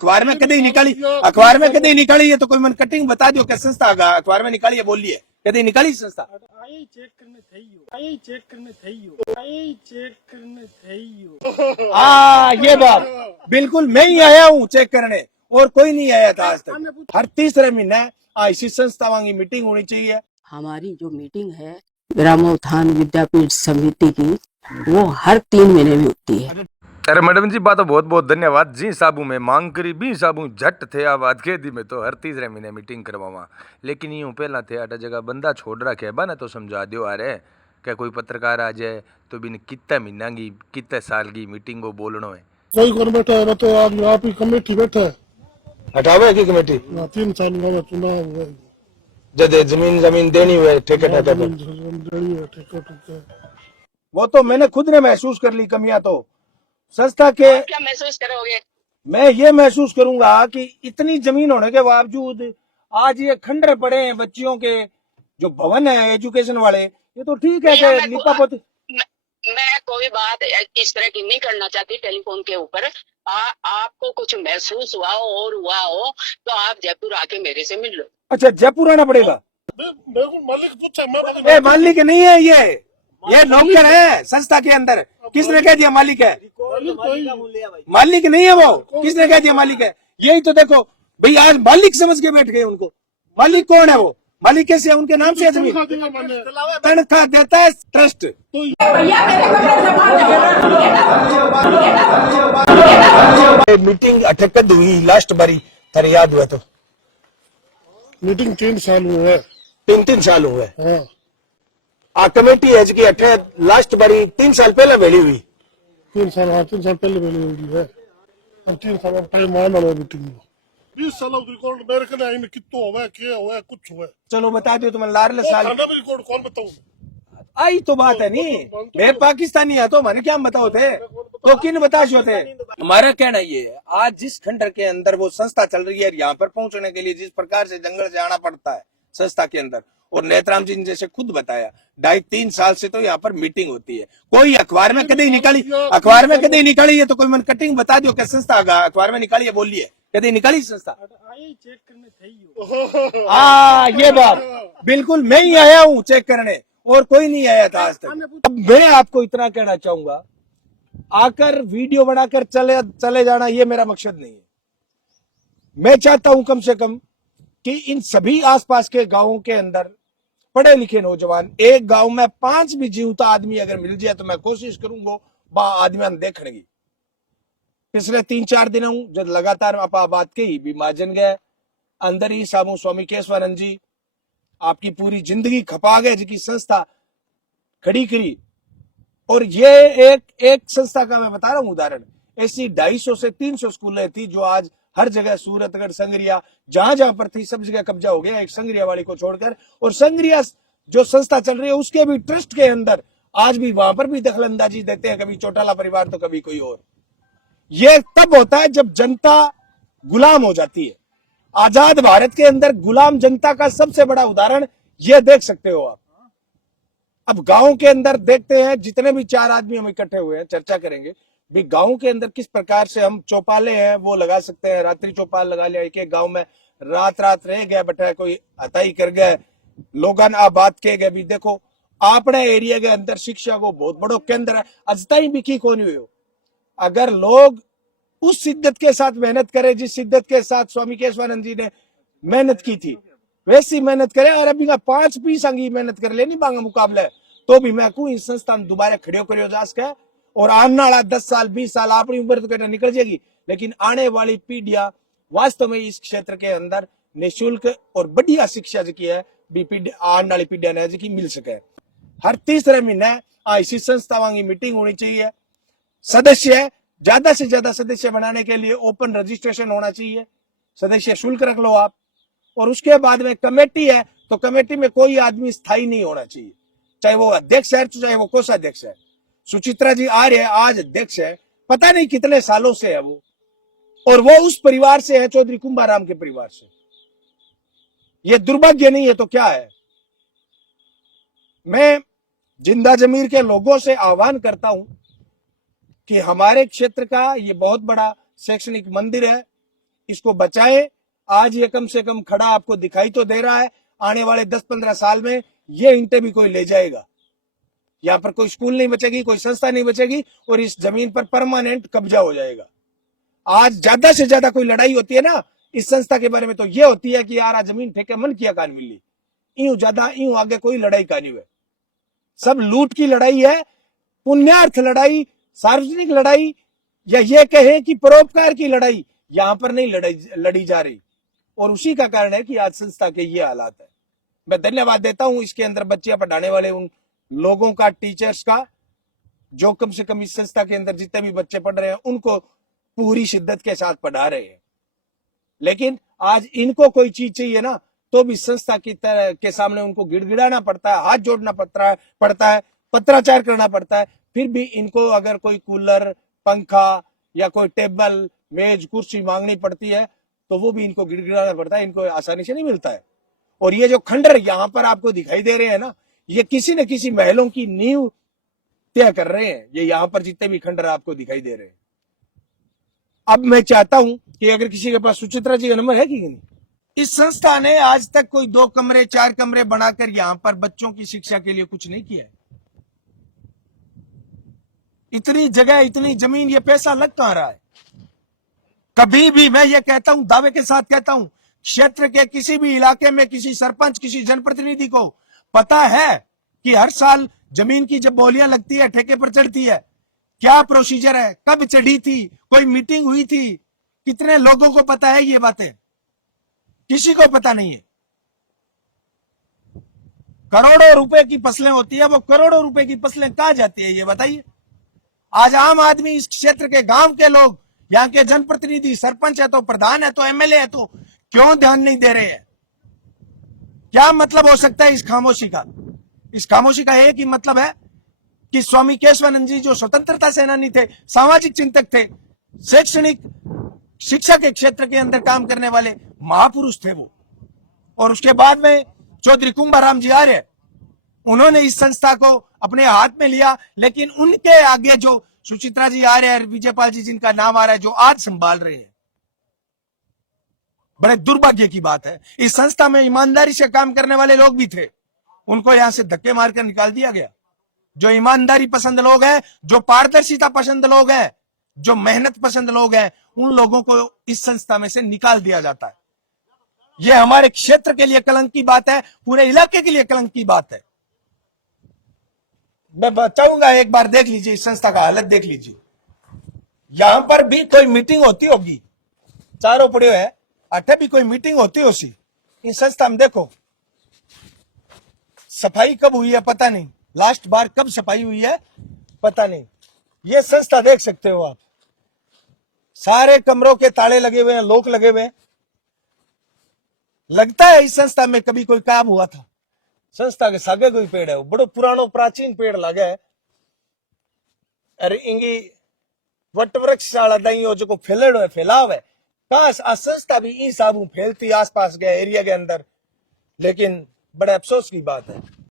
अखबार में कभी निकाली, अखबार में कभी निकाली है तो कोई मन कटिंग बता दियो क्या संस्था अखबार में निकाली है बोलिए कभी निकाली संस्था ये बात बिल्कुल मैं ही आया हूँ चेक करने और कोई नहीं आया था आज तक। हर तीसरे महीने ऐसी संस्थाओं की मीटिंग होनी चाहिए। हमारी जो मीटिंग है ग्रामोत्थान विद्यापीठ समिति की वो हर 3 महीने में होती है। अरे मैडम जी बात बहुत बहुत धन्यवाद जी। साबू में मांग करी भी साबू झट थे आ बात कह दी मैं तो हर तीसरे महीने मीटिंग करवावा। लेकिन यूँ पहला थे अटा जगह बंदा छोड़ रखे बा ना तो समझा दियो अरे क्या कोई पत्रकार आ जाए तो बिन कितने महीना की कितने साल की मीटिंग को बोलना है। कोई कौन बैठा है तो आप ही कमेटी बैठा है हटावे की कमेटी 3 साल का चुनाव हुआ है। जब जमीन देनी हुई ठेके वो तो मैंने खुद ने महसूस कर ली कमियां। तो संस्था के क्या महसूस करोगे? मैं ये महसूस करूंगा कि इतनी जमीन होने के बावजूद आज ये खंडर पड़े हैं बच्चियों के जो भवन है एजुकेशन वाले। ये तो ठीक है कि लिपा पोती मैं कोई बात इस तरह की नहीं करना चाहती टेलीफोन के ऊपर। आपको कुछ महसूस हुआ हो और हुआ हो तो आप जयपुर आके मेरे से मिल लो। अच्छा जयपुर आना पड़ेगा? मालिक पूछा मालिक नहीं है ये नौकर है संस्था के अंदर। किसने कह दिया मालिक है? मालिक नहीं है वो। किसने कह दिया मालिक है? यही तो देखो भाई आज मालिक समझ के बैठ गए उनको। मालिक कौन है वो? मालिक कैसे है? उनके नाम से जमीन तनख्वाह देता है ट्रस्ट। मीटिंग अटकद हुई लास्ट बारी तेरे याद हुआ तो मीटिंग 3 साल हुए 3 साल हुए। हाँ आ कमेटी है जी अठे लास्ट बारी 3 साल पहले भेड़ी हुई। 3 साल पहले मिली हुई है। अब 3 साल टाइम आने वाला मीटिंग में 20 साल रिकॉर्ड मेरे को नहीं कितो हुआ क्या हुआ कुछ हुआ। चलो बता दियो तुम्हें लारले साल रिकॉर्ड कौन बताऊं? आई तो बात है नहीं मैं पाकिस्तानी है तो मैंने क्या बताओ थे तो किन बताशो थे। हमारा कहना ये है आज जिस खंडर के अंदर वो संस्था चल रही है यहाँ पर पहुंचने के लिए जिस प्रकार से जंगल से आना पड़ता है संस्था के अंदर और नेत्राम जी ने जैसे खुद बताया 2.5-3 साल से तो यहाँ पर मीटिंग होती है। कोई अखबार में कभी निकाली, अखबार में कभी निकाली है तो कोई मन कटिंग बता दियो क्या संस्था अखबार में निकाली है बोलिए कभी निकाली संस्था? ये बात बिल्कुल मैं ही आया हूँ चेक करने और कोई नहीं आया था आज तक। अब मैं आपको इतना कहना चाहूंगा आकर वीडियो बनाकर चले जाना ये मेरा मकसद नहीं है। मैं चाहता हूं कम से कम कि इन सभी आसपास के गांवों के अंदर पढ़े लिखे नौजवान एक गांव में 5 भी जीवता आदमी अगर मिल जाए तो मैं कोशिश करूंगा बा आदमी देखने की। पिछले 3-4 दिनों जब लगातार आप बात की भी माजन गए अंदर ही सामू स्वामी केशवानंद जी आपकी पूरी जिंदगी खपा गए जिसकी संस्था खड़ी करी। और ये एक संस्था का मैं बता रहा हूं उदाहरण ऐसी 250 से 300 स्कूलें थी जो आज हर जगह सूरतगढ़ संग्रिया जहां जहां पर थी सब जगह कब्जा हो गया एक संग्रिया वाली को छोड़कर। और संग्रिया जो संस्था चल रही है उसके भी ट्रस्ट के अंदर आज भी वहां पर भी दखल अंदाजी देते हैं कभी चौटाला परिवार तो कभी कोई और। ये तब होता है जब जनता गुलाम हो जाती है। आजाद भारत के अंदर गुलाम जनता का सबसे बड़ा उदाहरण ये देख सकते हो आप। अब गांव के अंदर देखते हैं जितने भी 4 आदमी हम इकट्ठे हुए हैं चर्चा करेंगे भी गांव के अंदर किस प्रकार से हम चौपाले हैं वो लगा सकते हैं। रात्रि चौपाल लगा लिया एक गांव में रात रह गया बैठा कोई हताई कर गए लोगन आ बात के गए भी देखो अपने एरिया के अंदर शिक्षा को बहुत बड़ो केंद्र है अजताई भी की कौन हुई हो। अगर लोग उस शिद्दत के साथ मेहनत करें जिस शिद्दत के साथ स्वामी केशवानंद जी ने मेहनत की थी वैसी मेहनत करे और अभी 5 पीस अंगी मेहनत कर लेनी मांगा मुकाबले तो भी मैं कहूँ इस संस्थान दोबारा खड़े करियो जा सके। और आने वाला 10 साल 20 साल अपनी उम्र तो कहना निकल जाएगी लेकिन आने वाली पीढ़ियां वास्तव में इस क्षेत्र के अंदर निःशुल्क और बढ़िया शिक्षा जो है आने वाली पीढ़ियां ने जी मिल सके। हर तीसरे महीने ऐसी संस्थाओं की मीटिंग होनी चाहिए। सदस्य ज्यादा से ज्यादा सदस्य बनाने के लिए ओपन रजिस्ट्रेशन होना चाहिए। सदस्य शुल्क रख लो आप। और उसके बाद में कमेटी है तो कमेटी में कोई आदमी स्थायी नहीं होना चाहिए चाहे वो अध्यक्ष है चाहे वो कोषाध्यक्ष है। सुचित्रा जी आर्य आज अध्यक्ष है पता नहीं कितने सालों से है वो और वो उस परिवार से है चौधरी कुंभाराम के परिवार से। ये दुर्भाग्य नहीं है तो क्या है। मैं जिंदा जमीर के लोगों से आह्वान करता हूं कि हमारे क्षेत्र का ये बहुत बड़ा शैक्षणिक मंदिर है इसको बचाएं। आज ये कम से कम खड़ा आपको दिखाई तो दे रहा है, आने वाले 10-15 साल में ये ईंटें भी कोई ले जाएगा। यहाँ पर कोई स्कूल नहीं बचेगी, कोई संस्था नहीं बचेगी और इस जमीन पर परमानेंट कब्जा हो जाएगा। आज ज्यादा से ज्यादा कोई लड़ाई होती है ना इस संस्था के बारे में तो ये होती है कि यार आ जमीन ठेके मन किया कान मिली, यूं ज्यादा यूं आगे कोई लड़ाई का नहीं है। सब लूट की लड़ाई है, पुण्यार्थ लड़ाई, सार्वजनिक लड़ाई, या ये कहे कि परोपकार की लड़ाई यहां पर नहीं लड़ी जा रही। और उसी का कारण है कि आज संस्था के ये हालात है। मैं धन्यवाद देता हूं इसके अंदर बच्चियां पढ़ाने वाले उन लोगों का, टीचर्स का, जो कम से कम इस संस्था के अंदर जितने भी बच्चे पढ़ रहे हैं उनको पूरी शिद्दत के साथ पढ़ा रहे हैं। लेकिन आज इनको कोई चीज चाहिए ना तो भी संस्था की तरह के सामने उनको गिड़गिड़ाना पड़ता है, हाथ जोड़ना पड़ता है, पत्राचार करना पड़ता है। फिर भी इनको अगर कोई कूलर, पंखा या कोई टेबल, मेज, कुर्सी मांगनी पड़ती है तो वो भी इनको गिड़गिड़ाना पड़ता है, इनको आसानी से नहीं मिलता है। और ये जो खंडर यहाँ पर आपको दिखाई दे रहे हैं ना, ये किसी न किसी महलों की नींव तय कर रहे हैं। ये यहाँ पर जितने भी खंडर आपको दिखाई दे रहे हैं। अब मैं चाहता हूं कि अगर किसी के पास सुचित्रा जी का नंबर है कि नहीं, इस संस्था ने आज तक कोई 2 कमरे 4 कमरे बनाकर यहां पर बच्चों की शिक्षा के लिए कुछ नहीं किया है। इतनी जगह, इतनी जमीन, ये पैसा लग कहां रहा है? कभी भी मैं ये कहता हूं, दावे के साथ कहता हूं, क्षेत्र के किसी भी इलाके में किसी सरपंच, किसी जनप्रतिनिधि को पता है कि हर साल जमीन की जब बोलियां लगती है, ठेके पर चढ़ती है, क्या प्रोसीजर है, कब चढ़ी थी, कोई मीटिंग हुई थी, कितने लोगों को पता है? ये बातें किसी को पता नहीं है। करोड़ों रुपए की फसलें होती है, वो करोड़ों रुपए की फसलें कहां जाती है ये बताइए। आज आम आदमी, इस क्षेत्र के गांव के लोग, यहाँ के जनप्रतिनिधि, सरपंच है तो, प्रधान है तो, एमएलए है तो क्यों ध्यान नहीं दे रहे हैं? क्या मतलब हो सकता है इस खामोशी का? इस खामोशी का एक ही मतलब है कि स्वामी केशवानंद जी जो स्वतंत्रता सेनानी थे, सामाजिक चिंतक थे, शैक्षणिक शिक्षा के क्षेत्र के अंदर काम करने वाले महापुरुष थे वो। और उसके बाद में चौधरी कुंभाराम जी आर्य, उन्होंने इस संस्था को अपने हाथ में लिया। लेकिन उनके आगे जो सुचित्रा जी आर्य और विजयपाल जी जिनका नाम आ रहा है, जो आज संभाल रहे हैं, बड़े दुर्भाग्य की बात है। इस संस्था में ईमानदारी से काम करने वाले लोग भी थे, उनको यहां से धक्के मारकर निकाल दिया गया। जो ईमानदारी पसंद लोग हैं, जो पारदर्शिता पसंद लोग हैं, जो मेहनत पसंद लोग हैं, उन लोगों को इस संस्था में से निकाल दिया जाता है। यह हमारे क्षेत्र के लिए कलंक की बात है, पूरे इलाके के लिए कलंक की बात है। मैं चाहूंगा एक बार देख लीजिए इस संस्था का हालत देख लीजिए। यहां पर भी कोई मीटिंग होती होगी, चारों पड़े है, अठे भी कोई मीटिंग होती होगी इन संस्था में। देखो सफाई कब हुई है पता नहीं, लास्ट बार कब सफाई हुई है पता नहीं। ये संस्था देख सकते हो आप, सारे कमरों के ताले लगे हुए हैं, लॉक लगे हुए हैं। लगता है इस संस्था में कभी कोई काम हुआ था। संस्था के सागे कोई पेड़ है, वो बड़ो पुरानो प्राचीन पेड़ लगे है। अरे इंगी वट वृक्ष शाला दई हो जो फैलेड़ो है, फैलाव है। काश संस्था भी इन साबू फैलती आसपास के एरिया के अंदर, लेकिन बड़े अफसोस की बात है।